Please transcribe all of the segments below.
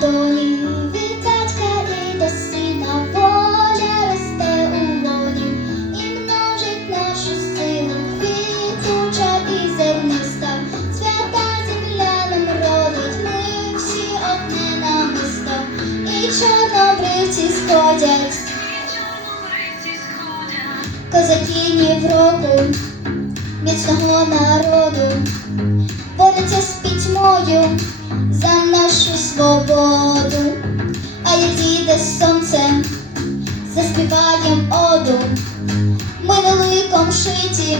долі від батька до сина воля росте у воді і множить нашу силу квітуча і зерниста. Свята земля нам родить, ми всі одне намисто, і чорнобривці сходять, козаки ні в року міцного народу, борються з пітьмою за нас свободу, а як зійде сонце, заспіваєм оду, ми не ликом шиті,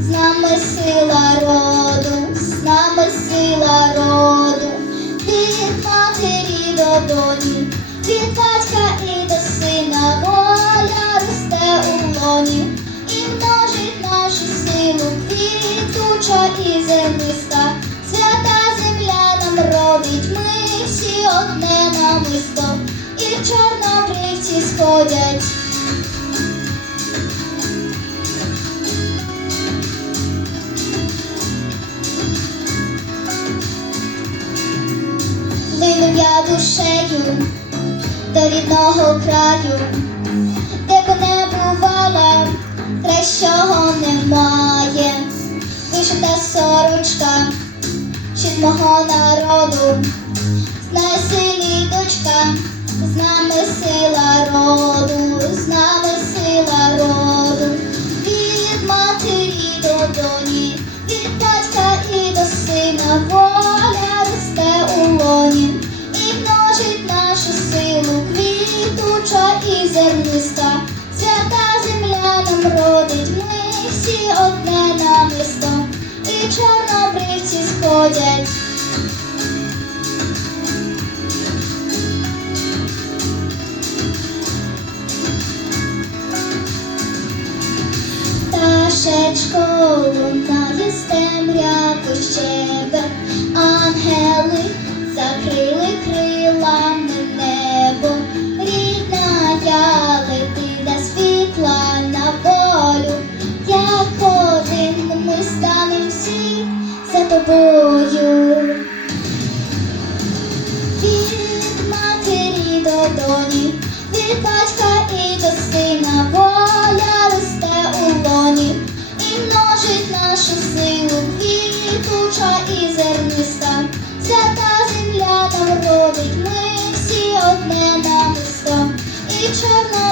з нами сила роду, з нами сила роду, від матері до доні, від батька і до сина, воля росте у лоні, і множить нашу силу, квітуча і зерниста, свята земля нам родить, і чорнобривці сходять. Лину я душею до рідного краю, де б не бувала, кращого немає. Вишита сорочка, щит мого народу, знає силі дочка, з нами сила роду, з нами сила роду, від матері до доні, від батька і до сина, воля росте у і множить нашу силу, квітуча і зерниста, свята земля нам родить, ми всі одне намисто, і чорнобривці сходять. Пташечко лунає з темряви щебет, ангели закрили крилами небо, рідна я лети до світла на волю, як один ми станем всі за тобою. Від матері до доні, від земля ми всі одне намисто, і чорна